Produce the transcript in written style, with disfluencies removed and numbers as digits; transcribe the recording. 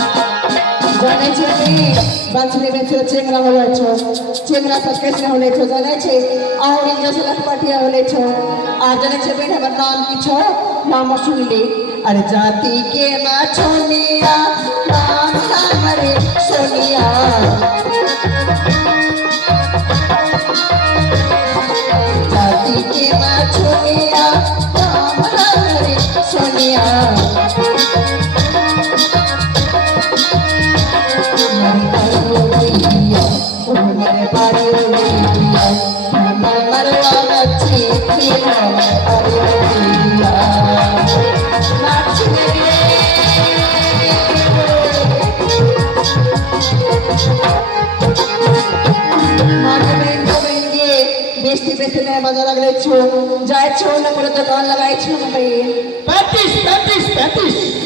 जाने चाहिए बांसुरी में छो चेंगरा होले छो चेंगरा सब कैसे होले छो जाने चाहिए और इंग्लिश लखपटिया होले छो आ जाने चाहिए हमर नाम की छो नाम सुन ले अरे जाति के ना छोनिया नाम हमरे सोनिया जाति के ना छोनिया नाम हमरे सोनिया बेस्ती बेस्ती नया बाजार लगले छो जाए छो न करे दुकान लगाए छो न भाई 35 35 35